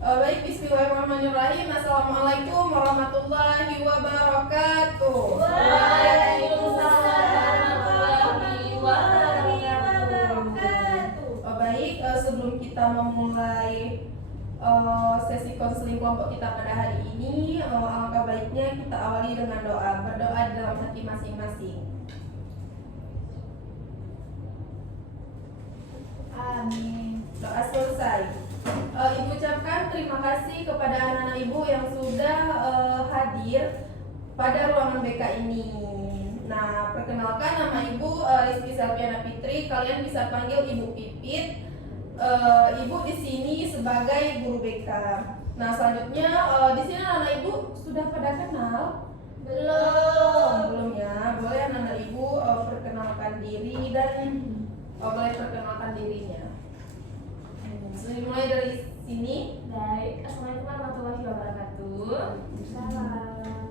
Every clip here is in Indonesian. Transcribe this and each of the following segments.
Baik, bismillahirrahmanirrahim. Assalamualaikum warahmatullahi wabarakatuh. Waalaikumsalam warahmatullahi wabarakatuh. Baik, sebelum kita memulai sesi konseling kelompok kita pada hari ini, alangkah baiknya kita awali dengan doa. Berdoa di dalam hati masing-masing. Amin. Doa selesai. Ibu ucapkan terima kasih kepada anak-anak ibu yang sudah hadir pada ruangan BK ini. Nah, perkenalkan, nama ibu Rizky Selviana Fitri. Kalian bisa panggil Ibu Pipit. Ibu di sini sebagai guru BK. Nah, selanjutnya di sini anak-anak ibu sudah pada kenal? Belum ya. Boleh anak-anak ibu perkenalkan diri dan boleh perkenalkan dirinya. Mulai dari sini. Baik, assalamualaikum warahmatullahi wabarakatuh. Salam.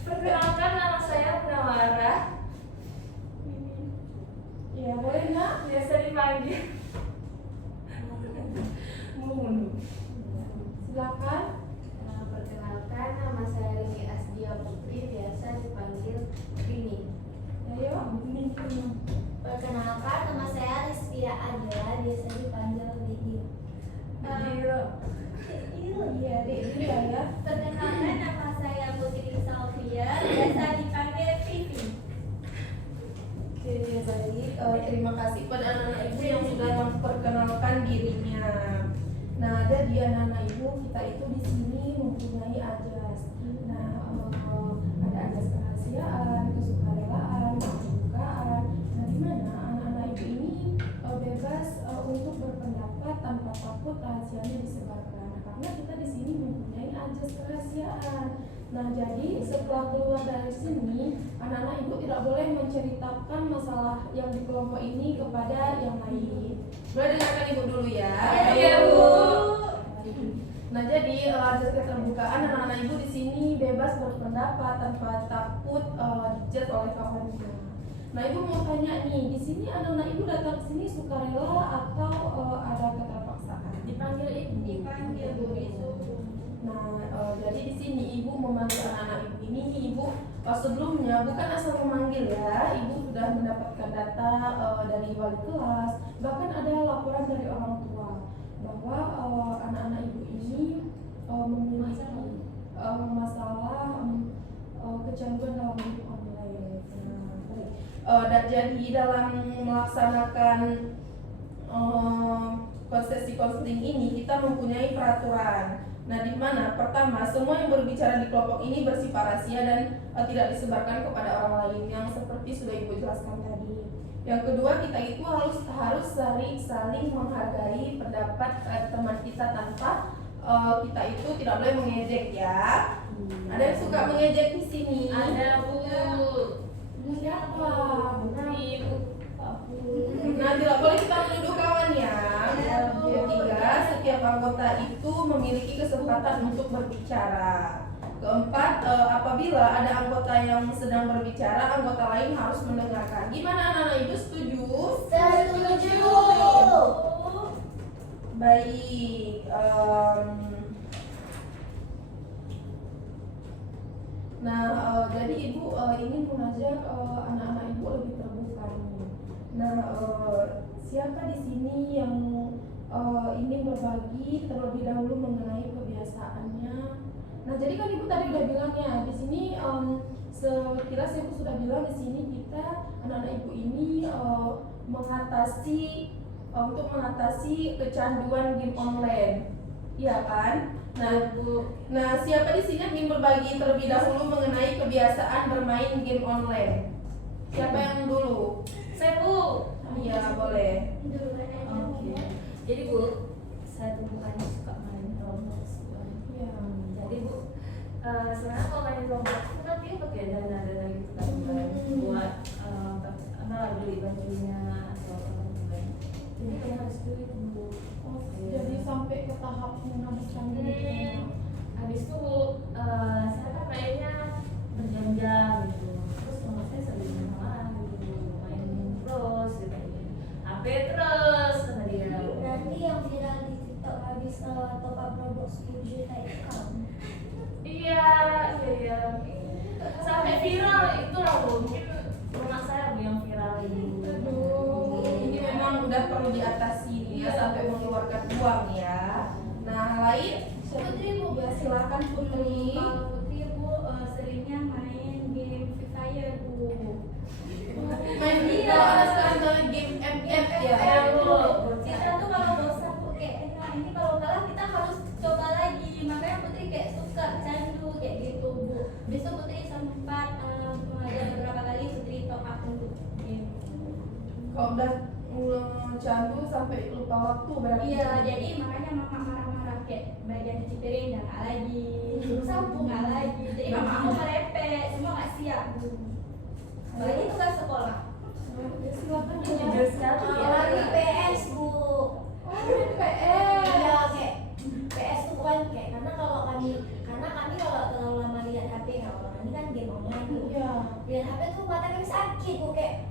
Perkenalkan, nama saya Munawwarah. Ya, boleh nak? Biasa dipanggil Mun. Silakan. Perkenalkan, nama saya Rini Asdia Putri, biasa dipanggil Rini. Ayo. Perkenalkan, nama saya Rizkia Adela, biasa dipanggil Rini. Iya, Dek ya. Perkenalkan, nama saya Putri Salvia, biasa dipanggil Vivi. Oke, baik. Terima kasih pada anak-anak ibu yang sudah memperkenalkan dirinya. Nah, jadi anak-anak ibu kita itu di sini mempunyai ajas. Nah, ada ajas kerahasiaan, kesukarelaan, kesukaan. Nah, di mana anak-anak ibu ini bebas untuk berpendapat tanpa takut rahasianya disebarkan. Nah, karena kita di sini mempunyai ajas kerahasiaan. Nah, jadi setelah keluar dari sini, anak-anak ibu tidak boleh menceritakan masalah yang di kelompok ini kepada yang lain. Boleh dengarkan ibu dulu ya? Iya, Bu. Nah, jadi ajas keterbukaan anak-anak ibu di sini bebas berpendapat tanpa takut dijudge oleh kawannya. Nah, ibu mau tanya nih, di sini anak-anak ibu datang ke sini sukarela atau ada keterpaksaan? Dipanggil Ibu. Dipanggil Bu disuruh. Nah, jadi di sini ibu memanggil anak-anak ibu ini, ibu sebelumnya bukan asal memanggil ya, ibu sudah mendapatkan data dari wali kelas, bahkan ada laporan dari orang tua bahwa anak-anak ibu ini memiliki masalah kecanduan dalam game online. Dan jadi dalam melaksanakan sesi konseling ini kita mempunyai peraturan. Nah, di mana pertama, semua yang berbicara di kelompok ini bersifat rahasia dan tidak disebarkan kepada orang lain, yang seperti sudah ibu jelaskan tadi. Yang kedua, kita itu harus saling menghargai pendapat teman kita tanpa kita itu tidak boleh mengejek ya. Ada yang suka mengejek di sini? Ada, Bu. Siapa? Ibu. Nah, tidak boleh kita menuduh kawan ya. Yang ketiga, setiap anggota itu memiliki kesempatan untuk berbicara. Keempat, apabila ada anggota yang sedang berbicara, anggota lain harus mendengarkan. Gimana anak-anak ibu, setuju? Setuju. Baik. Jadi ibu ingin mengajak anak-anak ibu lebih terbuka nih. Nah, siapa di sini yang ingin berbagi terlebih dahulu mengenai kebiasaannya? Nah, jadi kan ibu tadi udah bilang ya, di sini sekilas ibu sudah bilang di sini kita anak-anak ibu ini untuk mengatasi kecanduan game online, iya kan? Nah, Bu. Nah, siapa di sini yang ingin berbagi terlebih dahulu mengenai kebiasaan bermain game online? Siapa yang dulu? Saya, Bu. Iya, boleh. Oke. Jadi, Bu, saya tuh bukannya suka main Roblox. Iya. Jadi, Bu, sebenarnya kalau main Roblox itu kan dia pakai dana gitu kan, buat beli bajunya atau apa. Jadi kayak harus duit, Bu. Jadi sampai ke tahap menghabiskan duit. Habis itu saya kan mainnya berjam-jam gitu. Terus teman saya sering marah gitu, main terus gitu. HP terus kata dia. Nanti yang viral habis top up Roblox 10 juta itu kamu. Iya. Sampai viral itu lah Bu. Mungkin rumah saya Bu yang viral ini. Aduh, ini memang udah perlu diatasi nih ya sampai mengeluarkan uang ya. Nah, lain Putri Bu, ya silakan Putri. Kalau Putri Bu seringnya main game Free Fire Bu. Main kalau ada sekarang dalam game MF ya. Kita tuh kalau bosan Bu kayak ini kalau kalah kita harus coba lagi. Makanya Putri kayak suka candu kayak gitu Bu. Besok Putri sempat ada beberapa kali Putri top up untuk game. Kalau udah candu sampai lupa waktu berarti. Iya, jadi makanya mama marah-marah kayak bagian cuci piring udah nggak lagi, sapu nggak lagi. Jadi mama aku merepet, semua nggak siap Bu. Apalagi tugas sekolah. Ya, silakan Jujur sekali ya. Lagi PS Bu. Oh, main PS. Iya kayak PS tuh bukan kayak karena kami kalau terlalu lama lihat HP kalau ini kan game online Bu. Iya. Lihat HP tuh mata kami sakit Bu kayak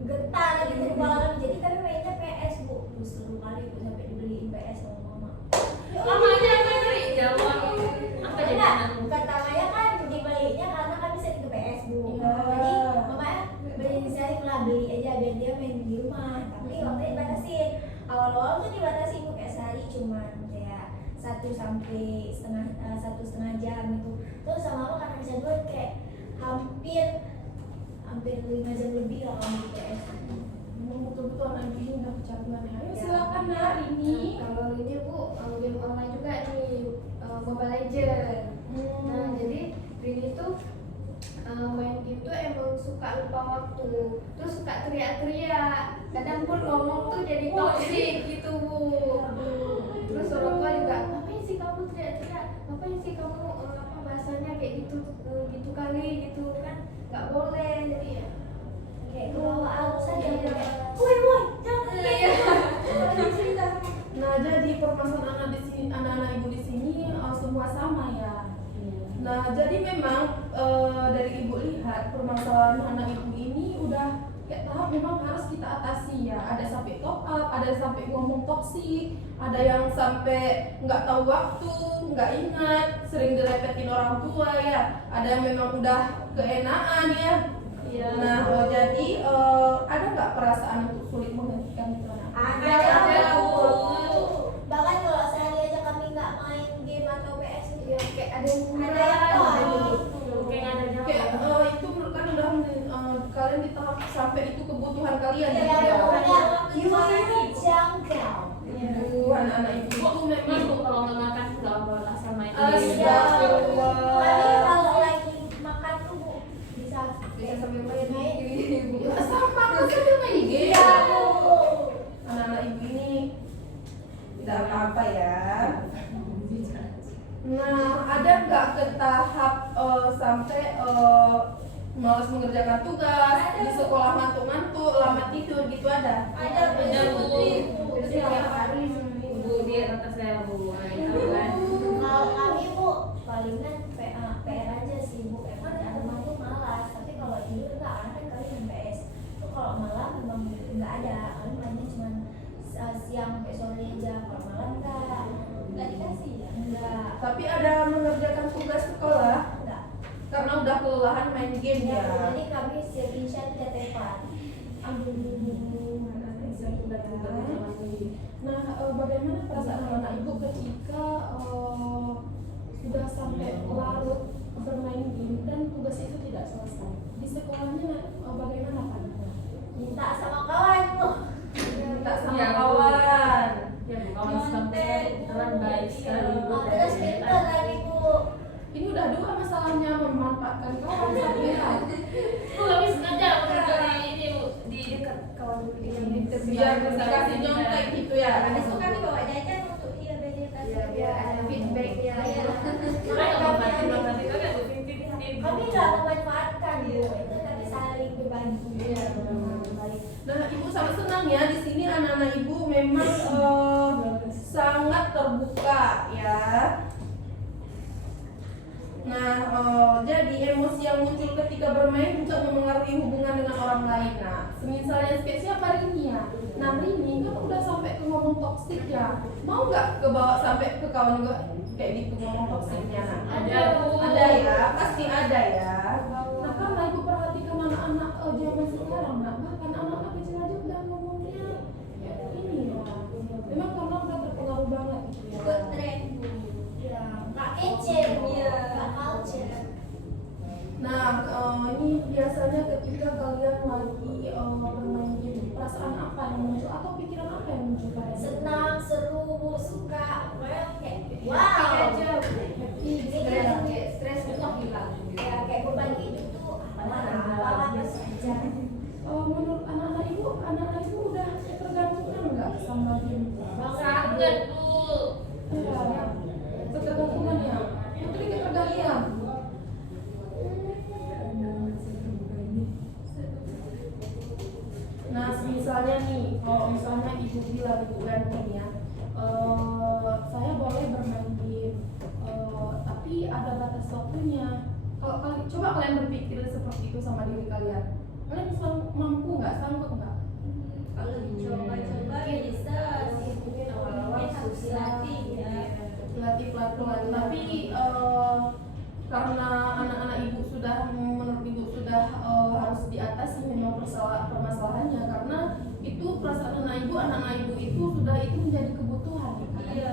getar gitu kepala kami. Jadi kami mainnya PS Bu. Seru kali Bu sampai dibeliin PS sama mama. Mamanya apa beli? Jawab. Apa jadi Enggak, anakmu? pertamanya kan dibelinya karena kami sering ke PS Bu. Iya. Jadi mama berinisiatif lah beli aja biar dia main di rumah. Tapi waktu itu dibatasin. Awal-awal tuh dibatasin Bu kayak sehari cuman kayak 1,5 jam gitu. Terus sama karena bisa buat kayak hampir 5 jam lebih lah kalau di PS. Betul-betul anak ini udah kecanduan ya. Ayo Ya. silakan Nar ini. Kalau ini Bu, game online juga nih, Mobile Legends. Nah, jadi Rini tuh main game tuh emang suka lupa waktu, terus suka teriak-teriak. Kadang pun ngomong tuh jadi toksik gitu Bu. Terus orang tua juga, ngapain sih kamu teriak-teriak? Ngapain sih kamu bahasanya kayak gitu gitu kali gitu kan? Nggak boleh. Jadi ya Kayak kebawa arus aja Iya. kayak, woi jangan kayak gitu. Nah, jadi permasalahan anak-anak ibu di sini semua sama ya. Nah, jadi memang dari ibu lihat permasalahan anak ibu ini udah kayak tahap memang harus kita atasi ya. Ada sampai top up, ada sampai ngomong toksik, ada yang sampai nggak tahu waktu, nggak ingat, sering direpetin orang tua ya. Ada yang memang udah keenaan ya. Nah, jadi ada nggak perasaan untuk sulit menghentikan itu anak? Ada Bu. Bahkan kalau sehari aja kami nggak main game atau PS gitu ya kayak ada yang Kayak ada jawab. Kayak itu menurut kan udah kalian di tahap sampai itu kebutuhan kalian ya gitu ya. janggal. Aduh, anak-anak ibu itu memang Ibu kalau nggak makan nggak boleh sama itu. Astagfirullah. Kami kalau lagi makan tuh Bu bisa sambil main gini. Ya, sama kan sambil main game. Iya Bu. Anak-anak ibu ini tidak apa-apa ya. Nah, ada nggak ke tahap sampai malas mengerjakan tugas, di sekolah ngantuk-ngantuk, lama tidur gitu ada? Ada Putri Bu. Itu setiap hari. Bu di atas saya Bu. Itu kan. Kalau kami Bu palingan PR aja sih Bu. Emang ada rumah tuh malas. Tapi kalau tidur nggak ada kan kali main PS. Tuh kalau malam memang nggak ada. Kalian mainnya cuma siang sampai sore aja. Kalau malam nggak dikasih ya. Nggak. Tapi ada mengerjakan tugas sekolah Nggak. karena udah kelelahan main game Ya, ya. jadi kami siapin chat tetepan. Nah, bagaimana perasaan anak ibu ketika sudah sampai larut bermain game dan tugas itu tidak selesai? Di sekolahnya bagaimana Pak? Minta sama kawan Bu. Minta sama Ya, Bu. kawan. Ya Bu, kawan sampai jalan baik sekali Bu. Terus pintar lagi Bu. Ini udah dua masalahnya memanfaatkan kawan sampai Bu, kami sengaja dari ini Bu di dekat kawan Bu ini. biar kasih nyontek gitu ya. Habis itu kami bawa jajan untuk dia vegetasi. Ya biar ada feedbacknya. Iya. Makanya nggak membantu makan itu kan Bu titik. Kami nggak memanfaatkan Bu. Itu kami saling berbagi. Iya. Baik. Nah, ibu sangat senang ya di sini anak-anak ibu memang sangat terbuka ya. Nah, jadi emosi yang muncul ketika bermain juga memengaruhi hubungan dengan orang lain. Nah, misalnya spesial hari ini ya. Nah, Rini kan udah sampai ke ngomong toksik ya. Mau nggak kebawa sampai ke kawan juga kayak gitu ngomong toksiknya? Ada, Bu. Ada ya, pasti ada ya. Nah karena ibu perhatikan anak-anak zaman sekarang, nah bahkan anak-anak kecil aja udah ngomongnya ini ya. Memang karena udah terpengaruh banget gitu ya. Ikut tren. Ya, Kak kece, Iya. Kak culture. Nah ini biasanya ketika kalian lagi bermain game, perasaan apa yang muncul atau pikiran apa yang muncul pada Senang, seru, suka, pokoknya kayak Wow. wow. Aja. happy, Stres, stres. stres itu hilang. Ya kayak beban hidup tuh apa saja. Menurut anak-anak ibu udah ketergantungan nggak sama game? Sangat, Bu. Iya, ketergantungan ya. Putri ketergantungan. Nah, misalnya nih, kalau misalnya ibu bilang ibu ganti ya, saya boleh bermain game, tapi ada batas waktunya. Kalau coba kalian berpikir seperti itu sama diri kalian, kalian bisa mampu nggak, sanggup nggak? Kalau dicoba-coba bisa sih, mungkin awal-awal harus dilatih ya. Latih pelan-pelan, tapi karena anak-anak ibu sudah menurut ibu sudah harus diatasi memang permasalahannya, karena itu perasaan anak-anak ibu itu sudah itu menjadi kebutuhan kan? Iya.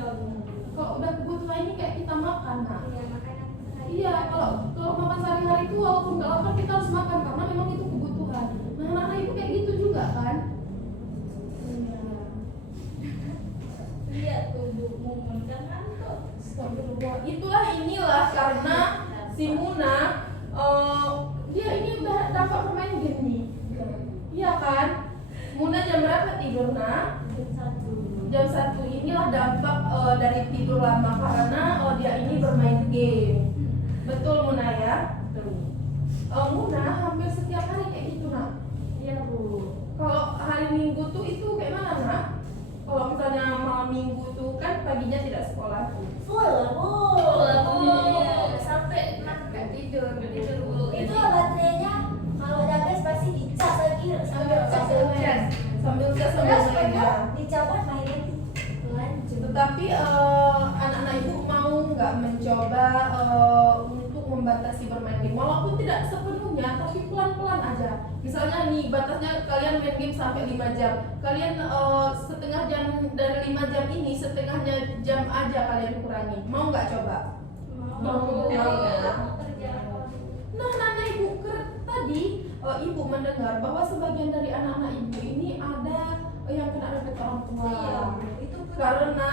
Kalau udah kebutuhan ini kayak kita makan, nah Iya, makanan sehari. iya, kalau makan sehari-hari itu walaupun nggak lapar kita harus makan karena memang itu kebutuhan. Nah anak-anak ibu kayak gitu juga kan? Iya, tubuhmu mendengar tuh. Astagfirullah. Inilah karena si Muna dia ini udah dapat bermain game nih. Iya kan? Muna jam berapa tidur nak? Jam 1. Inilah dampak dari tidur lama karena dia ini bermain game. Betul Muna ya? Betul. Muna hampir setiap hari kayak gitu nak. Iya, Bu. Kalau hari Minggu tuh itu kayak mana nak? Kalau misalnya malam Minggu tuh kan paginya tidak sekolah. Full, Bu. Sampai Nggak tidur. Bu. Itu baterainya kalau udah habis pasti dicas lagi sambil Sambil cas. sambil Terus main ya. dicabut mainin lanjut. Tetapi anak-anak ibu mau nggak mencoba untuk membatasi bermain game, walaupun tidak sepenuhnya, tapi pelan-pelan aja. Misalnya nih batasnya kalian main game sampai 5 jam, kalian setengah jam dari 5 jam ini setengahnya jam aja kalian kurangi. Mau nggak coba? Mau ya. Nah, anak ibu tadi ibu mendengar bahwa sebagian dari anak-anak ibu ini ada yang kena rempet orang tua. Iya, itu Karena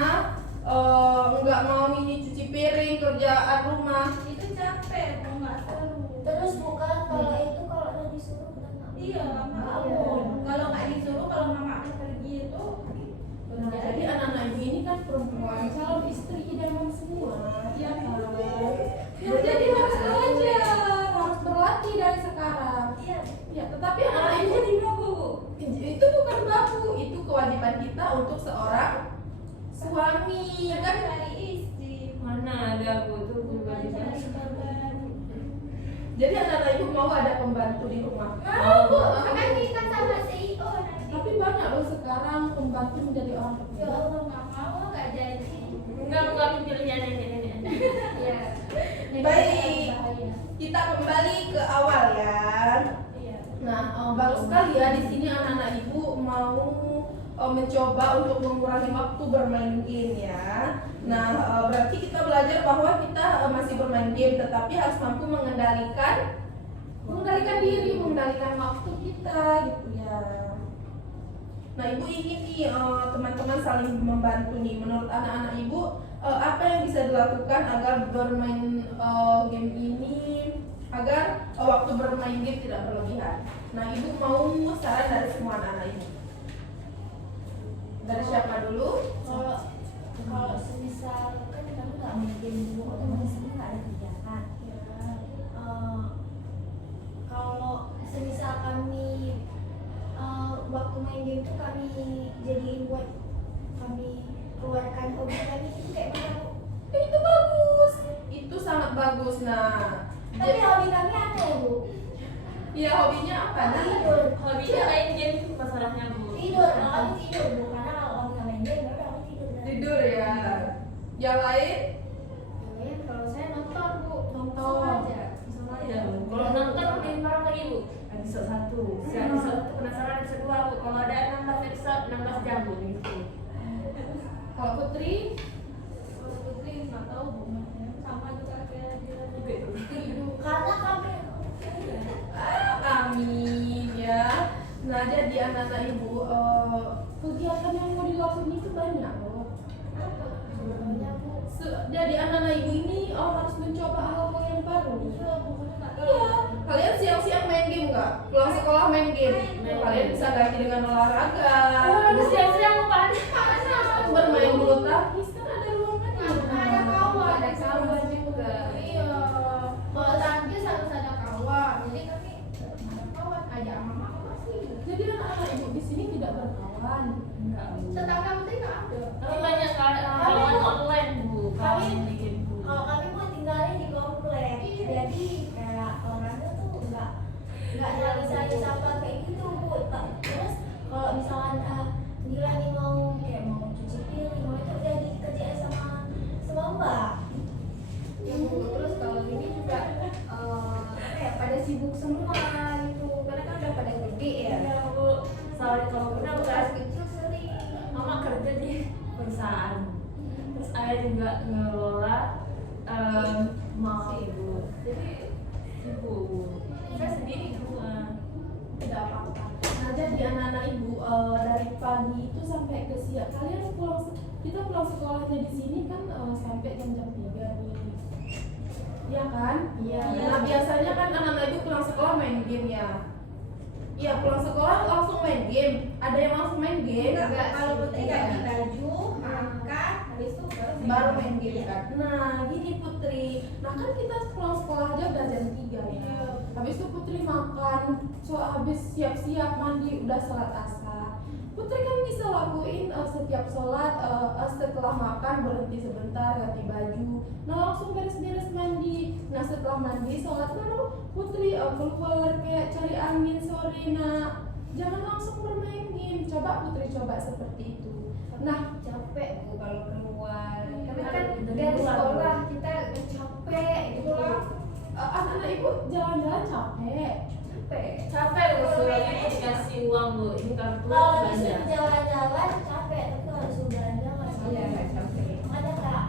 nggak mau ini cuci piring, kerjaan rumah. itu capek, mau nggak seru. Terus bukan kalau itu kalau udah disuruh udah nggak mau. Iya, maupun kalau nggak disuruh, kalau mama pergi itu Nah, jadi anak-anak ibu ini kan perempuan, calon istri idaman semua. Iya, kan? iya. Jadi harus belajar, harus berlatih dari sekarang. Iya. Ya, tetapi anak ibu itu bukan babu, itu kewajiban kita untuk seorang suami kan. Cari istri. Mana ada, Bu? Tuh juga di sana. Jadi anak-anak ibu mau ada pembantu di rumah. Mau Bu, akan nikah sama CEO nanti. Tapi banyak loh sekarang pembantu menjadi orang Ya ketiga. Allah, nggak mau, nggak jadi. Enggak pilihnya nenek-nenek. Iya. Baik. Bahaya. Kita kembali ke awal ya. Iya. Nah, bagus sekali ya di sini anak-anak ibu mau mencoba untuk mengurangi waktu bermain game ya. Nah, berarti kita belajar bahwa kita masih bermain game, tetapi harus mampu mengendalikan diri, mengendalikan waktu kita gitu ya. Nah, ibu ingin nih teman-teman saling membantu nih. Menurut anak-anak ibu, apa yang bisa dilakukan agar bermain game ini, agar waktu bermain game tidak berlebihan? Nah, ibu mau saran dari semua anak-anak ibu. Dari siapa dulu? Kalau semisal kan kamu nggak main game dulu, otomatis kamu nggak ada kegiatan. Kalau semisal kami waktu main game tuh kami jadiin buat kami keluarkan hobi kami itu kayak mana Bu? Itu bagus. Itu sangat bagus. Nah, Tapi hobi kami apa ya Bu? ya hobinya apa nih? Tidur. Hobinya main game itu masalahnya, Bu. Tidur, kalau kami tidur Bu, karena kalau kami nggak main game, ya udah kami Yang lain? Ini kalau saya nonton Bu, Nonton. sama aja. Sama aja. Kalau nonton udah bareng lagi bu. Episode 1. Si episode 1 penasaran episode 2 bu. Kalau ada 16 episode 16 jam bu gitu. Kalau Putri? Kalau Putri nggak tahu Bu, sama juga kayak dia Juga itu. Karena kami Amin ya. Nah jadi anak-anak ibu kegiatan yang mau dilakukan itu banyak loh. sebenarnya Bu. Jadi anak-anak ibu ini harus mencoba hal-hal yang baru. Iya Bu, karena nggak tahu. Iya. Kalian siang-siang main game nggak? Pulang sekolah main game. Kalian bisa ganti dengan olahraga. Udah siang-siang panas. Bermain bulu tangkis kan ada ruangannya. Ada kawan, ada kawan juga. Iya. Kalau tangkis harus ada kawan. Jadi kami ada kawan, ajak mama sih. Jadi anak-anak ibu di sini tidak berkawan. Enggak bu. Tetangga Putri nggak ada. Tapi banyak kawan online bu. Kawan Kami- bikin bu. kalau kami mau tinggalnya di komplek, jadi kayak orangnya tuh nggak nyari apa kayak gitu bu. Terus kalau misalkan Nila nih mau kayak mau cuci piring, mau itu udah dikerjain sama mbak. Ya Bu, terus kalau ini juga apa ya, pada sibuk semua gitu. Karena kan udah pada gede ya. Iya bu. Soalnya kalau kita Pas udah kecil sering. mama kerja di perusahaan. Terus ayah juga ngelola mall ibu. Jadi ibu saya sendiri di rumah. Tidak apa-apa. Nah jadi anak-anak ibu dari pagi itu sampai ke siang kalian kita pulang sekolahnya di sini kan sampai jam 3 nih. Iya kan? Iya. Nah biasanya kan anak-anak ibu pulang sekolah main game ya. Iya pulang sekolah langsung main game. Ada yang langsung main game? Enggak, Kalau sih, Putri enggak. ganti baju, makan, Habis itu Baru main game kan. Nah gini Putri. Nah kan kita pulang sekolah aja udah jam 3 ya. Habis itu Putri makan, habis siap-siap mandi udah sholat asar. Putri kan bisa lakuin setiap sholat setelah makan berhenti sebentar ganti baju. Nah langsung beres-beres mandi. Nah setelah mandi sholat baru Putri keluar kayak cari angin sore. Nah jangan langsung bermain game. Coba Putri coba seperti itu. Nah capek Bu kalau keluar. Karena Kan kan dari dari luar, sekolah kita capek gitu. anak-anak ibu jalan-jalan capek. Capek loh suratnya dikasih uang bu. Ini kartu Kalau belanja. disuruh jalan-jalan capek, tapi kalau disuruh jalan-jalan Iya, nggak capek. Ada kak,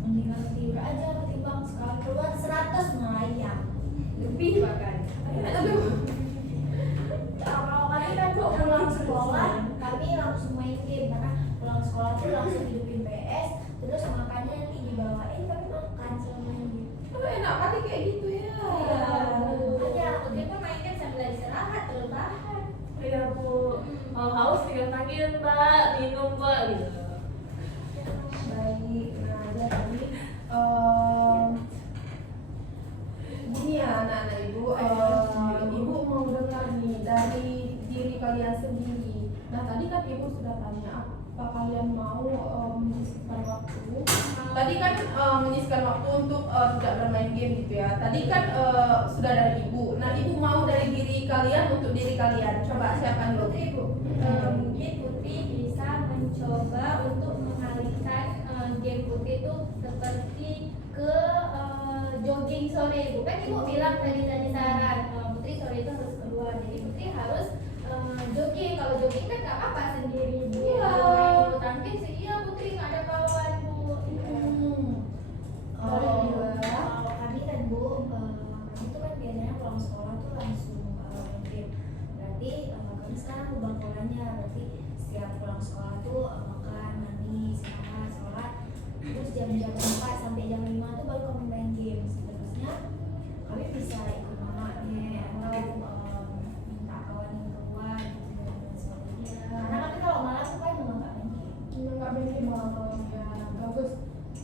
mendingan tidur aja ketimbang sekarang keluar 100 melayang. Lebih bahkan. Aduh. Kalau kami kan pulang sekolah, kami langsung main game karena pulang sekolah tuh langsung hidupin PS, terus makannya nanti dibawain kami makan sama main game. Aduh, enak kali kayak gitu ya. Aja, Putri pun main game sambil istirahat, rebahan. Iya bu. Kalau haus tinggal panggil mbak, minum mbak gitu. Baik, nah jadi gini ya anak-anak ibu, ibu mau dengar nih dari diri kalian sendiri. Nah tadi kan ibu sudah tanya apa kalian mau menyisihkan waktu. Tadi kan menyisihkan waktu untuk tidak bermain game gitu ya. Tadi kan sudah dari ibu. Nah ibu mau dari diri kalian untuk diri kalian. Coba siapa dulu? Putri Bu, mungkin Putri bisa mencoba untuk mengalihkan game Putri itu seperti ke jogging sore Bu. Kan Ibu bilang tadi saran Putri sore itu harus keluar. Jadi Putri harus jogging. Kalau jogging kan nggak apa-apa sendiri Bu. Iya. Kalau main bulu tangkis iya Putri nggak ada kawan Bu. Boleh juga. Kalau kami kan bu, kami tuh kan biasanya pulang sekolah tuh langsung main game. Berarti kami sekarang ubah polanya, berarti setiap pulang sekolah tuh makan, mandi, istirahat, sholat, terus jam-jam 4 sampai jam 5 tuh baru kami main game. Seterusnya kami bisa ikut mamanya atau minta kawan yang keluar gitu dan sebagainya. Karena kami kalau malam tuh kan memang nggak main game. Nggak bikin malamnya. Bagus.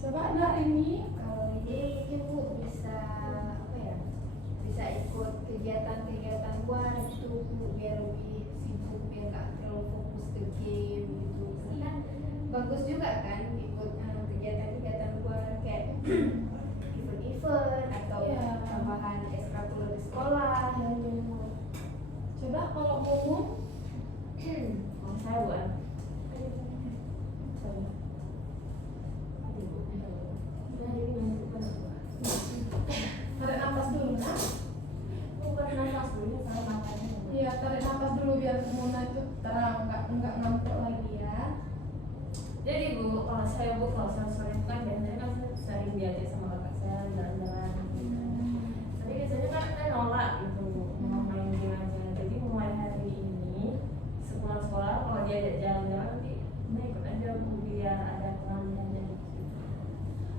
Coba Nak ini. Kalau ini mungkin Bu bisa apa ya? Bisa ikut kegiatan-kegiatan luar itu Bu, biar lebih sibuk, biar nggak terlalu fokus ke game gitu. Karena kan bagus juga kan ikut kegiatan-kegiatan luar kayak event-event atau Iya. tambahan ekstrakurikuler di sekolah. Coba kalau Mumun. Kalau saya bu, sorry. Jadi bu, kalau saya sore itu kan biasanya kan saya sering diajak sama kakak saya jalan-jalan. Tapi biasanya kan saya nolak gitu, mau main game aja. Jadi mulai hari ini sepulang sekolah kalau dia ajak jalan-jalan nanti nah ikut aja bu, biar ada pengalihannya gitu.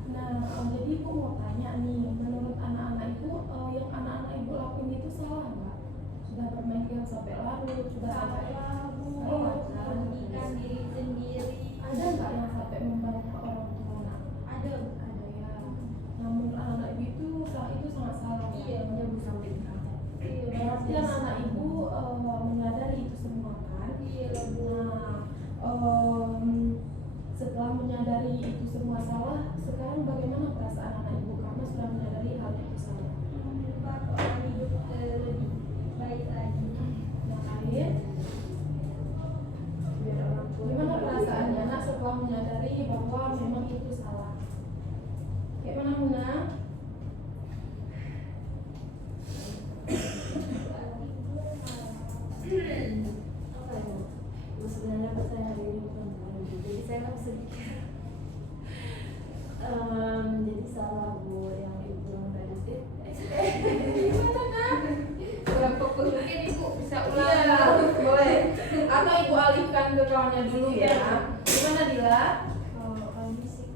Nah, jadi ibu mau tanya nih, menurut anak-anak ibu, yang anak-anak ibu lakuin itu salah nggak? Sudah bermain game sampai larut, sudah sampai merugikan diri sendiri. ada nggak yang sampai membantu orang tua? Nak? Ada Ya. Namun anak-anak ibu itu sangat salah. Iya. Dia bu sampai dikata. Berarti anak ibu menyadari itu semua kan? Iya lah Bu. Nah, setelah menyadari itu semua salah, sekarang bagaimana perasaan anak ibu karena sudah menyadari hal itu salah? Pak, orang hidup lebih baik lagi. Yang lain, Biar orang tua. gimana perasaannya nak setelah menyadari bahwa memang itu salah? Gimana Muna? Apa ya bu? Bu, sebenarnya pas saya hari ini bukan hari ini, jadi saya nggak bisa bikin. Jadi salah bu yang ibu bilang tadi sih. Gimana nak? Kurang fokus mungkin Ibu bisa ulang. Iya, boleh. Atau ibu alihkan ke kawannya dulu ya. Gimana Dila? Kalau kami sih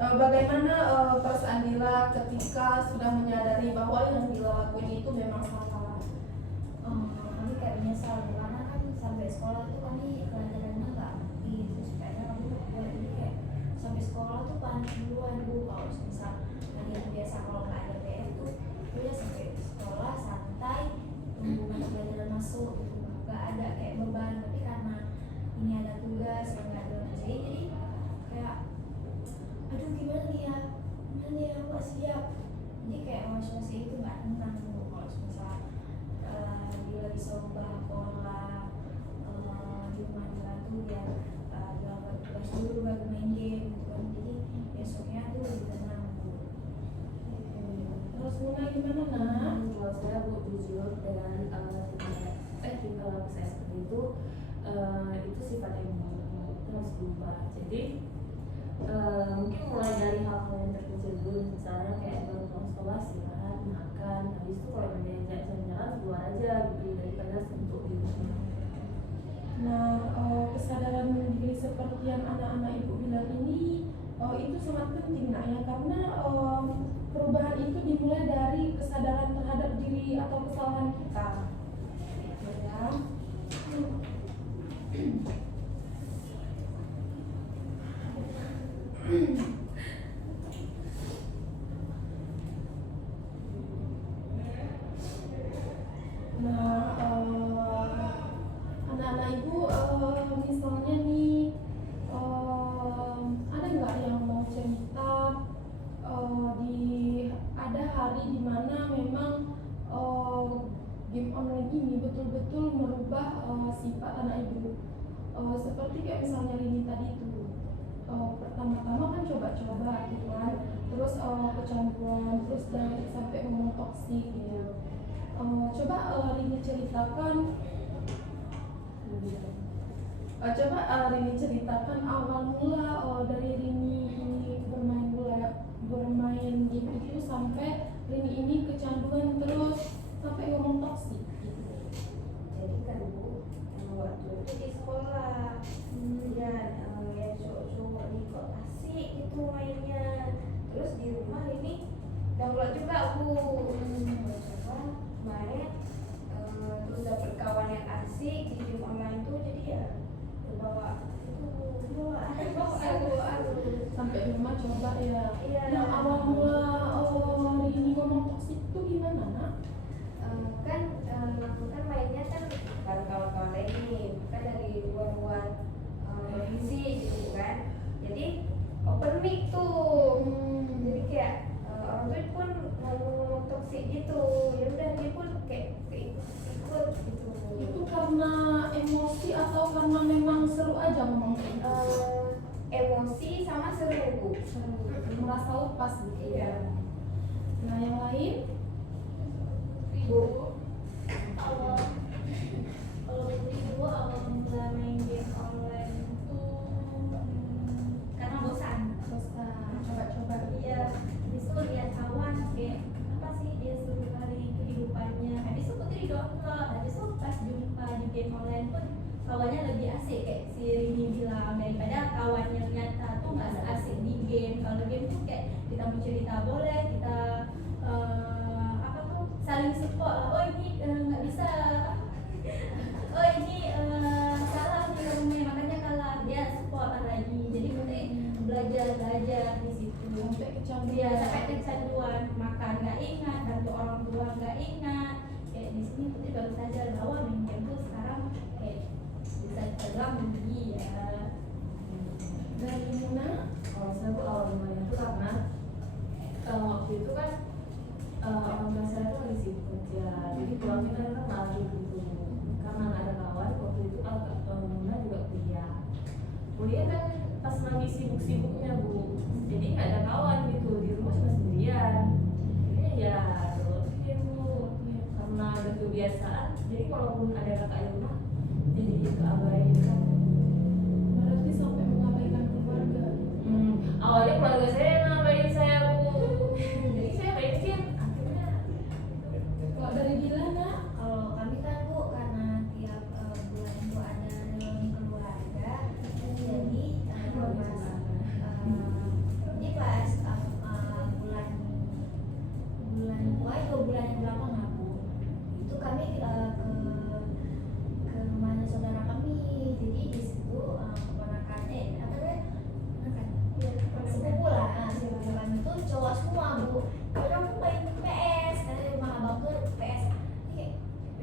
Bagaimana perasaan Dila ketika sudah menyadari bahwa yang Dila lakuin itu memang salah? kami kayak menyesal karena kan sampai sekolah tuh kami pelajarannya nggak ngerti, terus kayaknya kami berdua jadi kayak sampai sekolah tuh panik duluan bu. Kalau misal tadi yang biasa kalau nggak ada PF tuh udah sampai sekolah santai tunggu mata pelajaran masuk gitu, nggak ada kayak beban. Tapi karena ini ada tugas yang nggak ada ngerjain, jadi kayak aduh gimana nih ya, aku nggak siap. Jadi kayak emosi itu nggak tenang bu. Kalau misal dia bisa ubah pola di rumah jalan tuh biar dilakukan tugas dulu baru main game gitu kan. Jadi besoknya tuh lebih tenang bu. Terus Muna gimana nak? Kalau saya bu jujur dengan tingkah saya seperti itu sifat emo itu harus berubah. Jadi mungkin mulai dari hal-hal yang terkecil dulu, misalnya kayak baru pulang sekolah istirahat makan, habis itu kalau ada yang jalan-jalan keluar aja gitu daripada untuk di rumah. Nah, kesadaran diri seperti yang anak-anak ibu bilang ini itu sangat penting nak ya, karena perubahan itu dimulai dari kesadaran terhadap diri atau kesalahan kita. Ya. Nah, anak-anak ibu misalnya nih ada nggak yang mau cerita ada hari dimana memang game online ini betul-betul merubah sifat anak ibu, seperti kayak misalnya Rini tadi itu pertama-tama kan coba-coba gitu kan, terus kecanduan, terus dari sampai ngomong toksik gitu. Coba Rini ceritakan Rini ceritakan awal mula dari Rini ini bermain game itu sampai Rini ini kecanduan terus sampai ngomong toksik gitu. Jadi kan bu, waktu itu di sekolah ya cowok-cowok di kok asik gitu mainnya. Terus di rumah ini download juga bu, coba main, terus dapet kawan yang asik di game online tuh, jadi ya bawa Sampai rumah coba ya. Iya. Yang awal mula Rini ngomong toksik itu gimana nak? Kan aku kan mainnya kan bareng kawan-kawan lain nih, kan dari luar provinsi gitu kan. Jadi open mic tuh, jadi kayak orang tuh pun ngomong toksik gitu. Ya udah dia pun kayak ikut gitu. Itu karena emosi atau karena memang seru aja ngomong itu? Emosi sama seru bu. Merasa lepas gitu. Iya. Nah yang lain? Bu, kalau dulu awal mulai main game online itu asik kayak si Rini bilang, daripada kawan yang nyata tuh nggak asik di game. Kalau game tuh kayak kita mau cerita boleh, kita apa tuh saling support lah. Oh ini nggak bisa, oh ini salah nih kamu makanya kalah, dia support lagi. Jadi putri belajar di situ. Sampai kecanduan. Dia sampai kecanduan, makan nggak ingat, bantu orang tua nggak ingat. Kayak di sini putri baru sadar bahwa main game tuh sekarang kayak bisa dibilang ya. Dari mana? Kalau saya tuh awal mulanya tuh karena waktu itu kan orang tua saya tuh lagi sibuk kerja, jadi pulangnya kan malam gitu. Karena nggak ada kawan, waktu itu Muna juga kuliah kan pas lagi sibuk-sibuknya Bu, jadi nggak ada kawan gitu, di rumah cuma sendirian. Jadi ya terus Bu, karena udah kebiasaan, jadi walaupun ada kakak di rumah jadi keabaikan. Berarti sampai mengabaikan keluarga. Awalnya keluarga saya yang ngabain saya Bu, jadi saya main game akhirnya. Kalau dari Dilana, Kalau kami kan Bu, karena tiap bulan itu ada reuni keluarga, jadi ini pas bulan bulan 2 bulan yang belakang aku itu kami ke rumahnya saudara kami. Jadi di situ keponakan apa namanya sepupu lah, sepupu kami itu cowok semua Bu. Orang tuh main PS karena di rumah abang tuh ada PS. Kayak,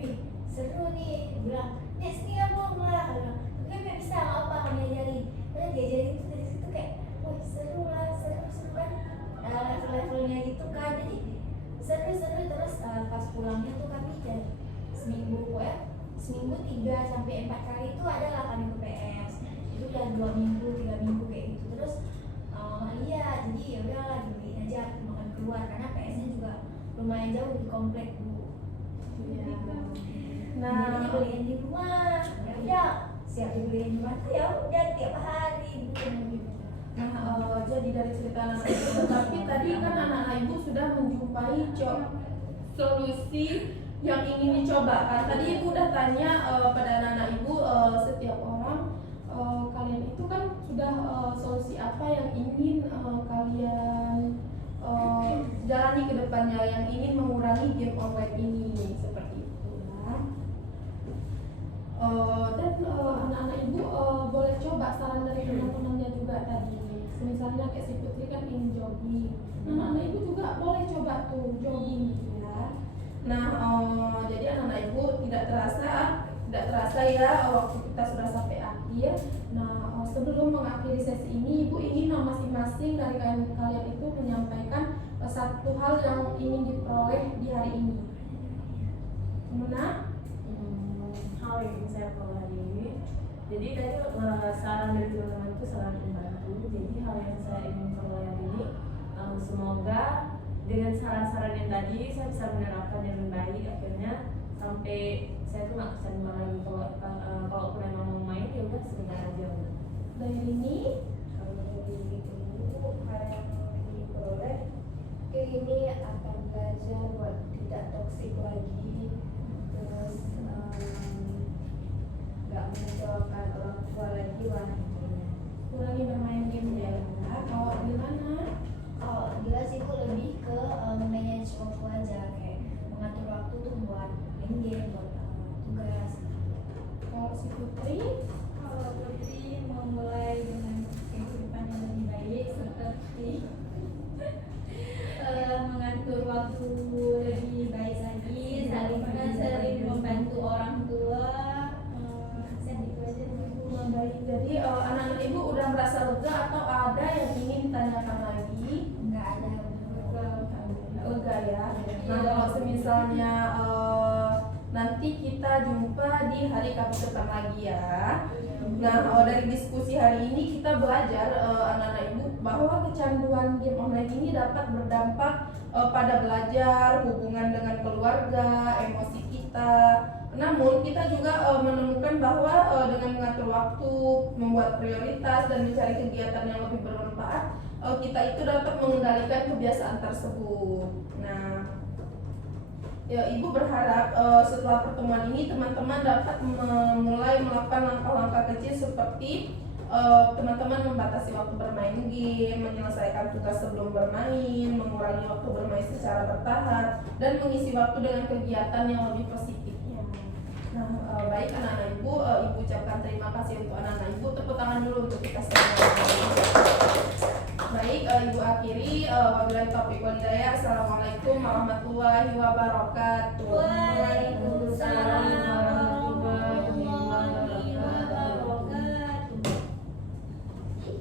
wih seru nih, bilang nih sini ya Bu, malah tapi nggak bisa nggak apa kami ajarin. Karena diajarin itu dari situ kayak, wih seru lah, seru kan, level-levelnya gitu kan. Jadi seru terus pas pulangnya tuh kami dan seminggu ya, seminggu 3 sampai 4 kali itu adalah kami ke PS. Itu udah 2 minggu 3 minggu kayak gitu. Terus iya, jadi ya udahlah dibeliin aja makan keluar karena PS-nya juga lumayan jauh di komplek Bu. Iya. Nah, jadi beliin di rumah. Ya udah, siap dibeliin di rumah tuh ya udah tiap hari Bu. nah jadi dari cerita anak ibu, tapi tadi kan anak ibu sudah menjumpai solusi yang ingin dicoba kan. Tadi ibu udah tanya pada anak ibu setiap orang kalian itu kan sudah solusi apa yang ingin kalian jalani ke depannya, yang ingin mengurangi game online ini seperti itu ya. Dan anak-anak ibu boleh coba saran dari teman-temannya juga tadi. Misalnya kayak si Putri kan ingin jogging, anak-anak ibu juga boleh coba tuh jogging gitu ya. Nah jadi anak-anak ibu tidak terasa ya waktu kita sudah sampai akhir. Nah sebelum mengakhiri sesi ini, ibu ingin masing-masing dari kalian itu menyampaikan satu hal yang ingin diperoleh di hari ini. Gimana? Hal yang saya peroleh hari ini, jadi tadi saran dari teman-teman itu sangat membantu. Jadi hal yang saya ingin peroleh hari ini, semoga dengan saran-saran yang tadi saya bisa menerapkan yang lebih baik, akhirnya sampai saya tuh nggak kecanduan lagi. Kalau memang mau main ya udah sebentar aja. Dari ini Kalau dari ibu hal yang diperoleh ini akan belajar buat tidak toksik lagi, terus nggak mengecewakan orang tua lagi lah intinya. kurangi bermain game ya. Kalau di mana? Kalau dia sih itu lebih ke manage waktu aja, kayak mengatur waktu tuh buat main game, buat tugas. Kalau si Putri, Kalau Putri memulai dengan kehidupan yang lebih baik seperti mengatur waktu lebih baik lagi, sering membantu orang tua. Itu aja. baik. Jadi anak-anak ibu udah merasa lega atau ada yang ingin ditanyakan lagi? Nggak ada Lega ya. Nah kalau misalnya nanti kita jumpa di hari Kamis depan lagi ya. Nah dari diskusi hari ini kita belajar anak-anak ibu bahwa kecanduan game online ini dapat berdampak pada belajar, hubungan dengan keluarga, emosi kita. Namun kita juga menemukan bahwa dengan mengatur waktu, membuat prioritas dan mencari kegiatan yang lebih bermanfaat, kita itu dapat mengendalikan kebiasaan tersebut. Nah Ya, Ibu berharap setelah pertemuan ini teman-teman dapat mulai melakukan langkah-langkah kecil seperti teman-teman membatasi waktu bermain game, menyelesaikan tugas sebelum bermain, mengurangi waktu bermain secara bertahap, dan mengisi waktu dengan kegiatan yang lebih positifnya. Nah, baik anak-anak Ibu, Ibu ucapkan terima kasih untuk anak-anak Ibu. Tepuk tangan dulu untuk kita semua. Baik, Ibu akhiri. Wabillahi taufiq wal hidayah. Assalamualaikum warahmatullahi wabarakatuh. Waalaikumsalam